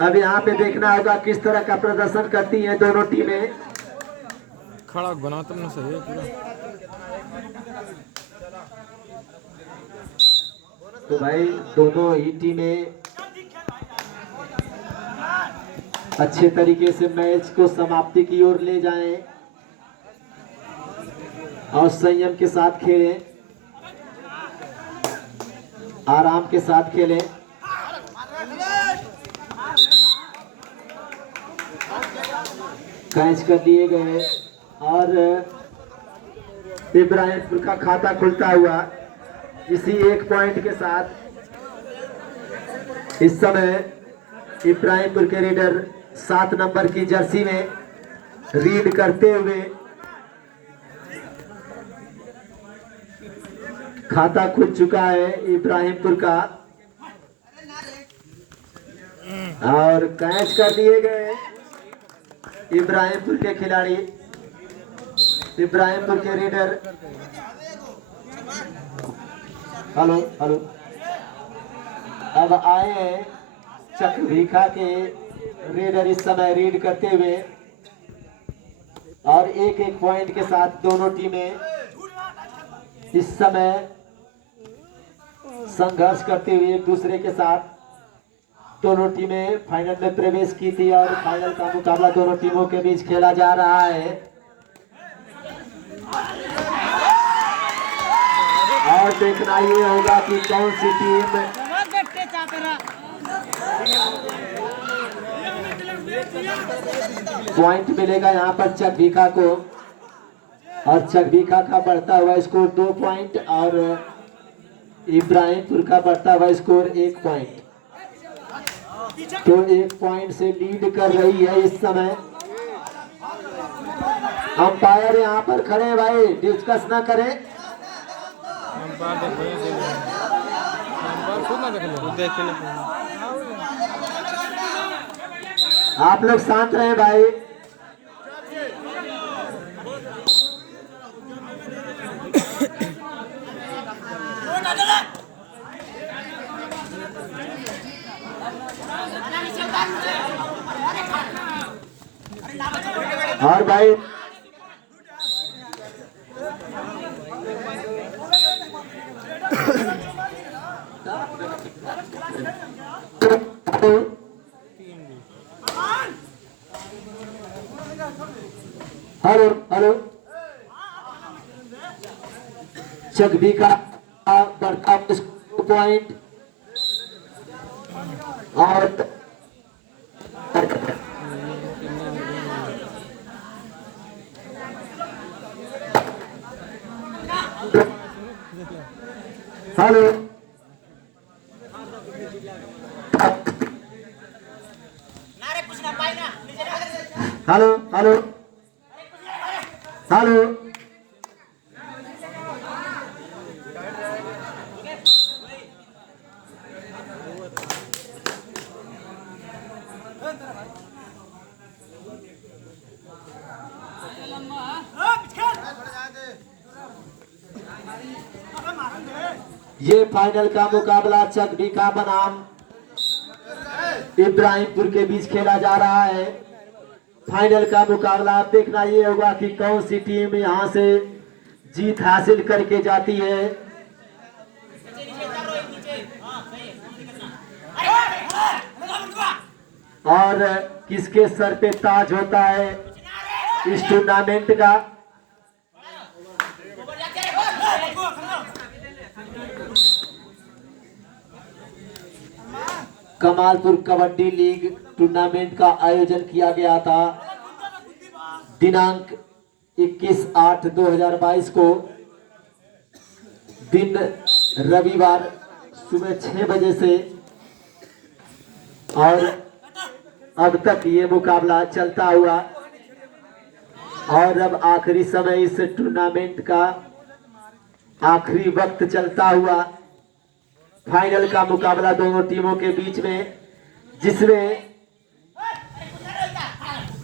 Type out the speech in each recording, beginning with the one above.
अब यहाँ पे देखना होगा किस तरह का प्रदर्शन करती हैं दोनों टीमें। खड़ा बना तुमने सही है पूरा। तो भाई दोनों ही टीमें अच्छे तरीके से मैच को समाप्ति की ओर ले जाएं और संयम के साथ खेलें, आराम के साथ खेलें। कैच कर लिए गए और इब्राहिमपुर का खाता खुलता हुआ इसी 1 पॉइंट के साथ। इस समय इब्राहिमपुर के रीडर 7 नंबर की जर्सी में रीड करते हुए खाता खुल चुका है इब्राहिमपुर का और कैच कर दिए गए इब्राहिमपुर के खिलाड़ी, इब्राहिमपुर के रीडर। हेलो हेलो, अब आए हैं चकभीखा के रीडर इस समय रीड करते हुए और 1-1 पॉइंट के साथ दोनों टीमें इस समय संघर्ष करते हुए एक दूसरे के साथ। दोनों टीमें फाइनल में प्रवेश की थी और फाइनल का मुकाबला दोनों टीमों के बीच खेला जा रहा है। और देखना ये होगा कि कौन सी टीम पॉइंट मिलेगा यहाँ पर चकभीखा को। और चकभीखा का बढ़ता हुआ स्कोर 2 पॉइंट और इब्राहिमपुर का बढ़ता हुआ स्कोर 1 पॉइंट। तो 1 पॉइंट से लीड कर रही है इस समय। अंपायर यहाँ पर खड़े हैं भाई, डिस्कस ना करें। आप लोग शांत रहे भाई। और भाई हेलो हेलो, चकभीखा बढ़ता पॉइंट और हेलो हेलो हेलो हेलो, ये फाइनल का मुकाबला चकभीखा बनाम इब्राहिमपुर के बीच खेला जा रहा है। फाइनल का मुकाबला देखना ये होगा कि कौन सी टीम यहां से जीत हासिल करके जाती है। और किसके सर पे ताज होता है इस टूर्नामेंट का। कमालपुर कबड्डी लीग टूर्नामेंट का आयोजन किया गया था दिनांक 21/8/2022 को, दिन रविवार सुबह 6 बजे से। और अब तक ये मुकाबला चलता हुआ और अब आखिरी समय इस टूर्नामेंट का आखिरी वक्त चलता हुआ फाइनल का मुकाबला दोनों टीमों के बीच में, जिसमें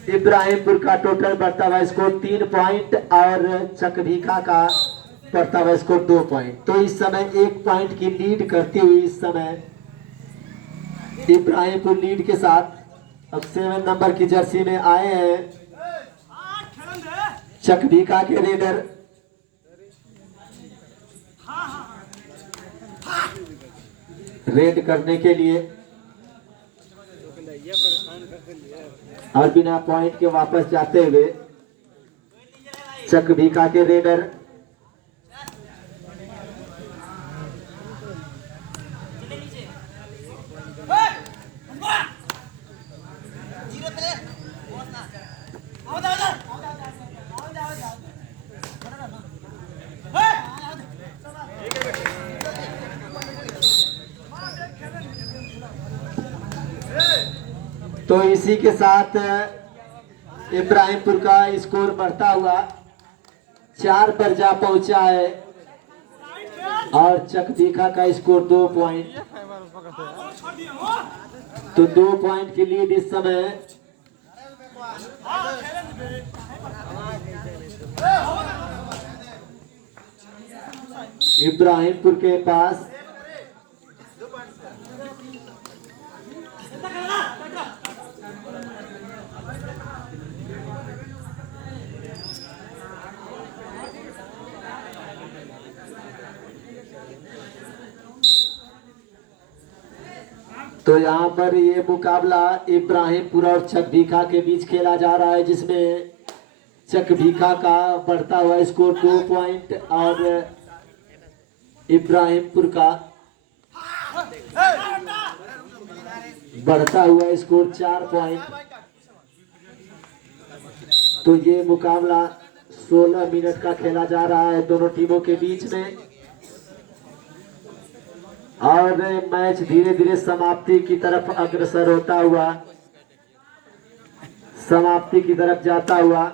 इब्राहिमपुर का टोटल बढ़ता हुआ स्कोर 3 पॉइंट और चकभीखा का बढ़ता हुआ स्कोर 2 पॉइंट। तो इस समय 1 पॉइंट की लीड करती हुई इस समय इब्राहिमपुर लीड के साथ अब 7 नंबर की जर्सी में आए हैं चकभीका के रेडर। रेड करने के लिए और बिना पॉइंट के वापस जाते हुए चकभीका के रेडर। तो इसी के साथ इब्राहिमपुर का स्कोर बढ़ता हुआ 4 पर जा पहुंचा है और चकभीका का स्कोर 2 पॉइंट। तो 2 पॉइंट की लीड इस समय इब्राहिमपुर के पास। तो यहाँ पर ये मुकाबला इब्राहिमपुर और चकभीका के बीच खेला जा रहा है, जिसमें चकभीका का बढ़ता हुआ स्कोर 2 पॉइंट और इब्राहिमपुर का बढ़ता हुआ स्कोर 4 पॉइंट। तो ये मुकाबला 16 मिनट का खेला जा रहा है दोनों टीमों के बीच में और मैच धीरे धीरे समाप्ति की तरफ अग्रसर होता हुआ, समाप्ति की तरफ जाता हुआ।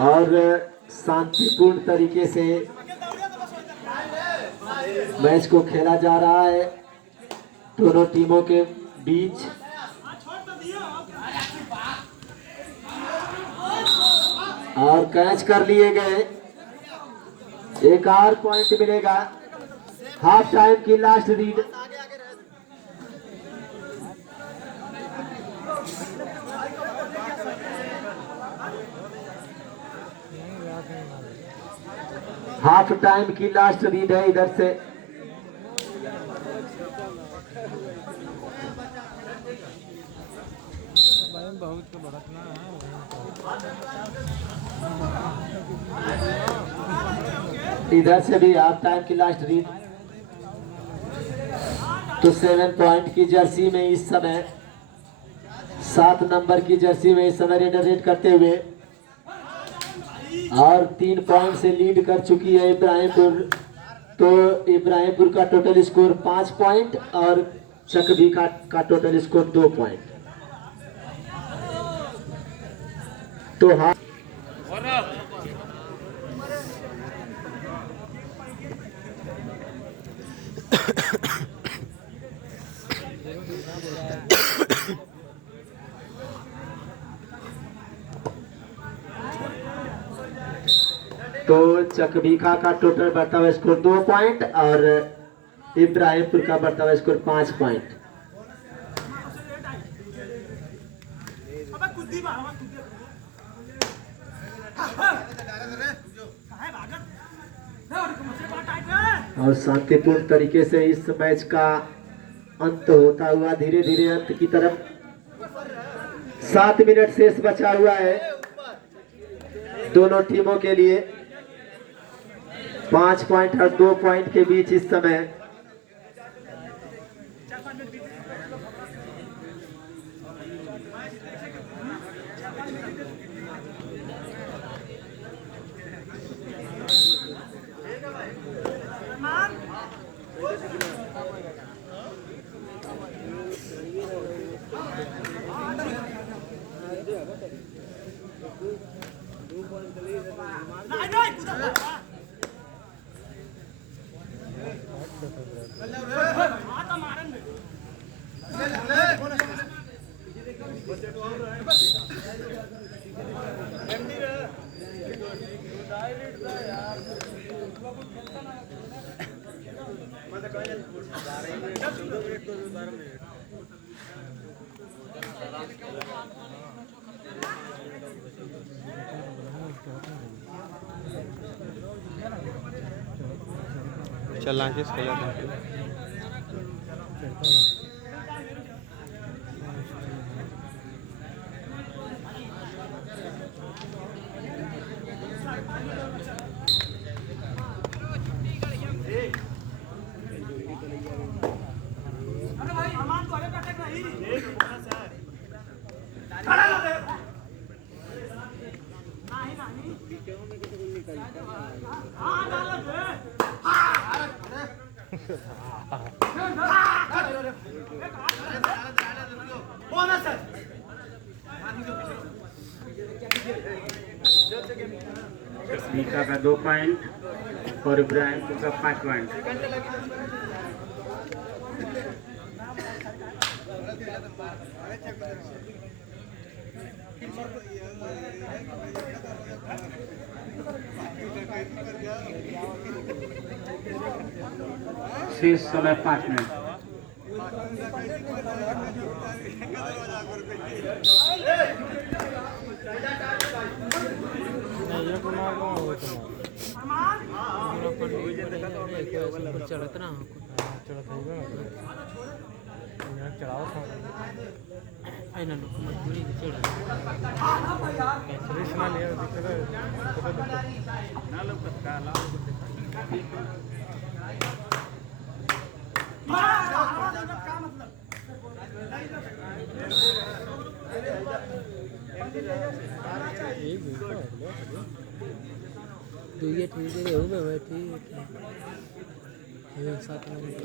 और शांतिपूर्ण तरीके से मैच को खेला जा रहा है दोनों टीमों के बीच। और कैच कर लिए गए, एक और पॉइंट मिलेगा। हाफ टाइम की लास्ट रीड। हाफ टाइम की लास्ट रीड है इधर से। बहुत भड़कना है। इधर से भी हाफ टाइम की लास्ट रीड। तो 7 पॉइंट की जर्सी में इस समय 7 नंबर की जर्सी में इस समय रेडर रेड करते हुए और 3 पॉइंट से लीड कर चुकी है इब्राहिमपुर। तो इब्राहिमपुर का टोटल स्कोर 5 पॉइंट और चकभीका का टोटल स्कोर 2 पॉइंट। तो हाँ तो चकभीका का टोटल बढ़ता हुआ स्कोर 2 पॉइंट और इब्राहिमपुर का बढ़ता हुआ स्कोर 5 पॉइंट। और शांतिपूर्ण तरीके से इस मैच का अंत होता हुआ धीरे धीरे अंत की तरफ। 7 मिनट शेष बचा हुआ है दोनों टीमों के लिए। 5 पॉइंट और 2 पॉइंट के बीच इस समय चला के इसके लिए मीका का 2 पॉइंट और इब्राहिमपुर का 5 पॉइंट। शेष समय 5 मिनट। ये कुमार को हो कुमार चढ़त ना चढ़त है ना चढ़ाओ आई ना मजबूरी चढ़ कैसे ना लिया दिक्कत ना लोग का तो ये ठीक है हो गया ठीक है 7 मिनट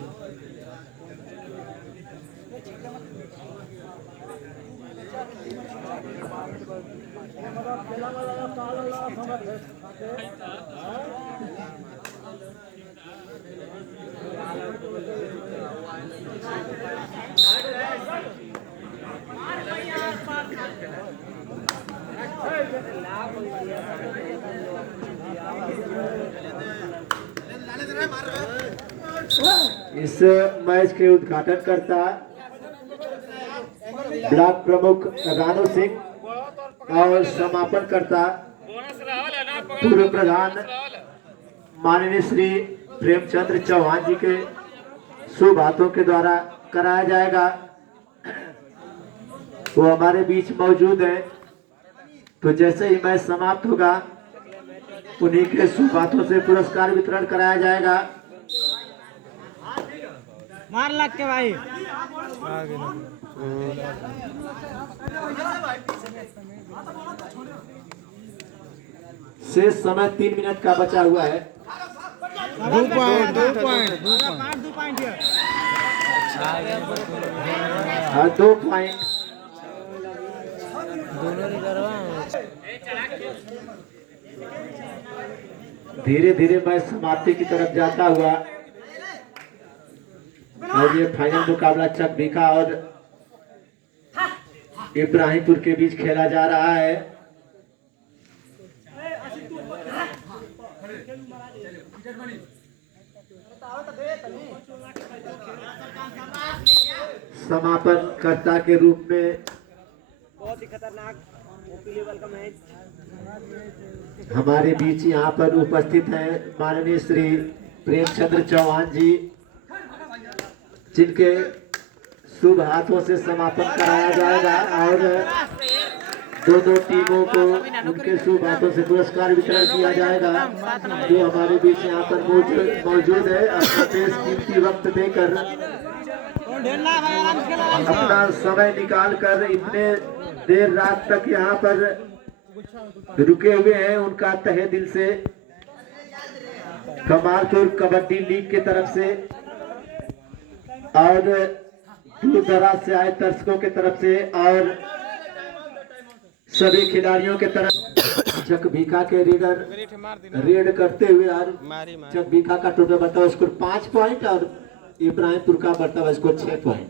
इस मैच के उद्घाटन करता ब्लॉक प्रमुख रानू सिंह और समापन करता पूर्व प्रधान माननीय श्री प्रेमचंद्र चौहान जी के शुभ हाथों के द्वारा कराया जाएगा। वो हमारे बीच मौजूद है, तो जैसे ही मैच समाप्त होगा उन्हीं के शुभ हाथों से पुरस्कार वितरण कराया जाएगा। मार लग के भाई शेष समय 3 मिनट का बचा हुआ है। 2 पॉइंट हाँ 2 पॉइंट। धीरे धीरे मैच समाप्ति की तरफ जाता हुआ और ये फाइनल मुकाबला चकभीखा और इब्राहिमपुर के बीच खेला जा रहा है। समापन कर्ता के रूप में बहुत ही खतरनाक ओपी लेवल का मैच हमारे बीच यहाँ पर उपस्थित हैं माननीय श्री प्रेमचंद्र चौहान जी, जिनके शुभ हाथों से समापन कराया जाएगा और दोनों टीमों को उनके शुभ हाथों से पुरस्कार वितरण किया जाएगा। जो हमारे बीच यहाँ पर मौजूद है, अपना बेशकीमती वक्त देकर अपना समय निकाल कर इतने देर रात तक यहाँ पर रुके हुए हैं, उनका तहे दिल से कमालपुर कबड्डी लीग की तरफ से और दूर दराज से आए दर्शकों की तरफ से और सभी खिलाड़ियों के तरफ चकभीखा के रेड करते हुए और चकभीखा का टोटल बर्तवा स्कोर 5 पॉइंट और इब्राहिमपुर का बर्तवा स्कोर 6 पॉइंट।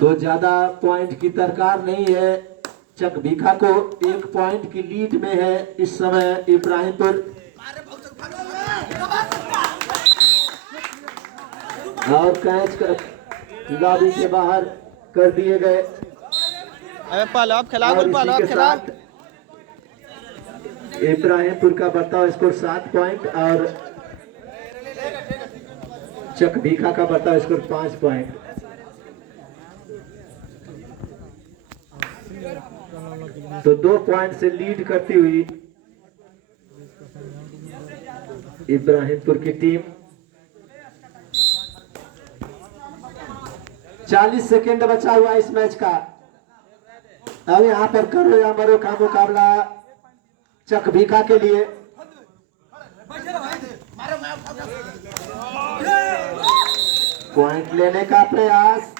तो ज्यादा पॉइंट की दरकार नहीं है, चक भीखा को 1 पॉइंट की लीड में है इस समय इब्राहिमपुर। और कैच कर लॉबी के बाहर कर दिए गए। अबे पालो आप खिलाओ, और पालो इसी आप के खिलाओ। साथ इब्राहिमपुर का बढ़ता स्कोर 7 पॉइंट और चक भीखा का बढ़ता स्कोर 5 पॉइंट। तो 2 पॉइंट से लीड करती हुई इब्राहिमपुर की टीम। 40 सेकेंड बचा हुआ इस मैच का। अब यहाँ पर करो या मरो का मुकाबला चक भीखा के लिए। पॉइंट लेने का प्रयास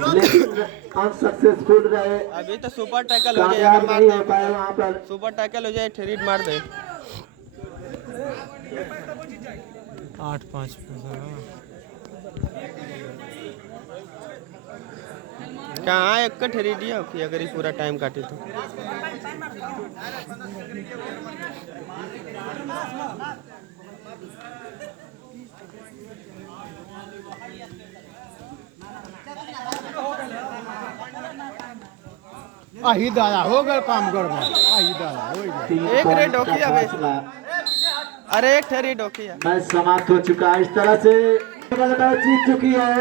लेकिन अनसक्सेसफुल रहे, अभी तो सुपर टैकल हो जाए, कामयाब अगर मार नहीं हो दे पाए वहां पर। सुपर टैकल हो जाए, थ्री मार दे। 8-5 कहाँ एक का थ्री दिया कि अगर ये पूरा टाइम काटे तो। आही दादा हो गए काम कर आही दादा हो गए। 3 एक पॉइंट रेड का होकी अबे। फासला। अरे एक थ्री डोकी है। मैच समाप्त हो चुका है। इस तरह से मैच जीत चुकी है।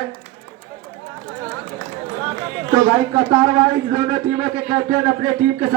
तो भाई कतार वाइज दोनों टीमों के कैप्टन अपने टीम के साथ